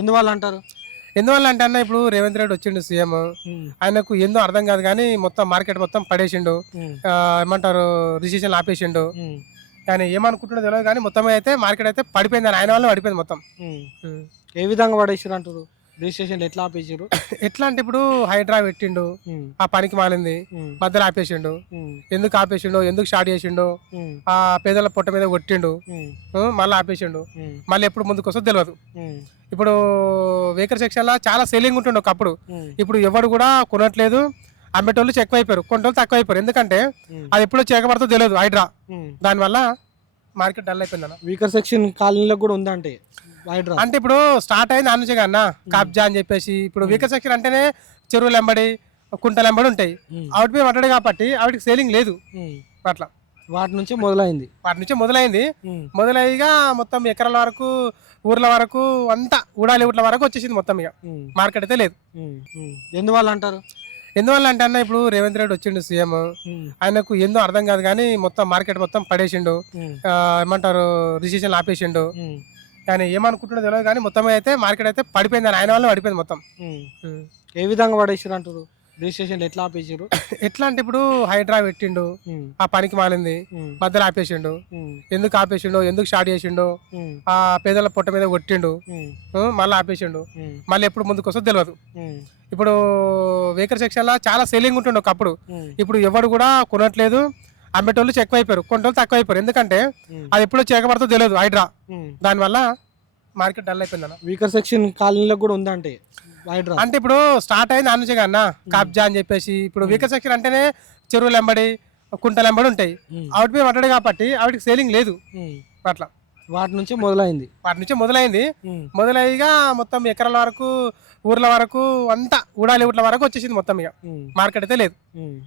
ఎందువల్ల అంటారు? ఎందువల్ల అంటే అన్న ఇప్పుడు రేవంత్ రెడ్డి వచ్చిండు సీఎం. ఆయనకు ఏందో అర్థం కాదు కానీ మొత్తం మార్కెట్ మొత్తం పడేసిండు. ఏమంటారు, రిజిస్ట్రేషన్ ఆపేసిండు. ఆయన ఏమనుకుంటున్నదో తెలియదు కానీ మొత్తం అయితే మార్కెట్ అయితే పడిపోయింది. ఆయన వల్ల పడిపోయింది మొత్తం. ఉమ్. ఏ విధంగా పడేసారు అంటారు? రిజిస్ట్రేషన్ ఎట్లా ఆపేసారు? ఎట్లా అంటే ఇప్పుడు హైడ్రా పెట్టిండు, ఆ పనికి మాలింది, మధ్యలో ఆపేసిండు. ఎందుకు ఆపేసిండు, ఎందుకు స్టార్ట్ చేసిండు, ఆ పేదల పొట్ట మీద కొట్టిండు, మళ్ళీ ఆపేసిండు. మళ్ళీ ఎప్పుడు ముందుకు వస్తుందో తెలియదు. ఇప్పుడు వెహికల్ సెక్షన్ లో చాలా సేలింగ్ ఉంటుండే ఒకప్పుడు. ఇప్పుడు ఎవరు కూడా కొనట్లేదు. అమ్మేటోళ్ళు ఎక్కువ అయిపోయారు, కొనేటోళ్ళు తక్కువ అయిపోయారు. ఎందుకంటే అది ఎప్పుడో చేయకబడుతుందో తెలియదు హైడ్రా. దానివల్ల మార్కెట్ డల్ అయిపోయింది అన్న. వీకర్ సెక్షన్ కాలనీలో కూడా ఉందంటే హైడ్రా అంటే ఇప్పుడు స్టార్ట్ అయింది ఆ నుంచి అన్న కబ్జా అని చెప్పేసి. ఇప్పుడు వీకర్ సెక్షన్ అంటేనే చెరువులు ఎంబడి, కుంటలు ఎంబడి ఉంటాయి. ఆవిడ మీద పడ్డాడు కాబట్టి ఆవిడకి సేలింగ్ లేదు. అట్లా వాటి నుంచి మొదలైంది. మొదలయ్యిగా మొత్తం ఎకరాల వరకు, ఊర్ల వరకు, అంతా ఊడాలి ఊట్ల వరకు వచ్చేసింది మొత్తం. ఇక మార్కెట్ అయితే లేదు. ఎందువల్ల అంటారు? ఎందువల్ల అంటే అన్న ఇప్పుడు రేవంత్ రెడ్డి వచ్చిండు సీఎం. ఆయనకు ఏందో అర్థం కాదు కానీ మొత్తం మార్కెట్ మొత్తం పడేసిండు. ఏమంటారు, రిజిస్ట్రేషన్ ఆపేసిండు. ఆయన ఏమనుకుంటున్నదో తెలియదు కానీ మొత్తం అయితే మార్కెట్ అయితే పడిపోయింది. ఆయన వల్ల పడిపోయింది మొత్తం. ఏ విధంగా పడేసారు అంటారు? రిజిస్ట్రేషన్ ఎట్లా ఆపేసారు? ఎట్లా అంటే ఇప్పుడు హైడ్రా పెట్టిండు, ఆ పనికి మాలింది, మధ్యలో ఆపేసిండు. ఎందుకు ఆపేసిండు, ఎందుకు స్టార్ట్ చేసిండు, ఆ పేదల పొట్ట మీద కొట్టిండు, మళ్ళీ ఆపేసిండు. మళ్ళీ ఎప్పుడు ముందుకు వస్తుందో తెలియదు. ఇప్పుడు వెహికల్ సెక్షన్ లో చాలా సేలింగ్ ఉంటుండే ఒకప్పుడు. ఇప్పుడు ఎవరు కూడా కొనట్లేదు. అమ్మేటోళ్ళు ఎక్కువ అయిపోయారు, కొనేటోళ్ళు తక్కువ అయిపోయారు. ఎందుకంటే అది ఎప్పుడో చేయకబడుతుందో తెలియదు హైడ్రా. దానివల్ల మార్కెట్ డల్ అయిపోయింది అన్న. వీకర్ సెక్షన్ కాలనీలో కూడా ఉందంటే హైడ్రా. అంటే ఇప్పుడు స్టార్ట్ అయింది ఆ నుంచి అన్న కబ్జా అని చెప్పేసి. ఇప్పుడు వీకర్ సెక్షన్ అంటేనే చెరువులు ఎంబడి, కుంటలు ఎంబడి ఉంటాయి. ఆవిడ మీద పడ్డాడు కాబట్టి ఆవిడకి సేలింగ్ లేదు. అట్లా వాటి నుంచి మొదలైంది. మొదలయ్యిగా మొత్తం ఎకరాల వరకు, ఊర్ల వరకు, అంతా ఊడాలి ఊట్ల వరకు వచ్చేసింది మొత్తం. ఇక మార్కెట్ అయితే లేదు.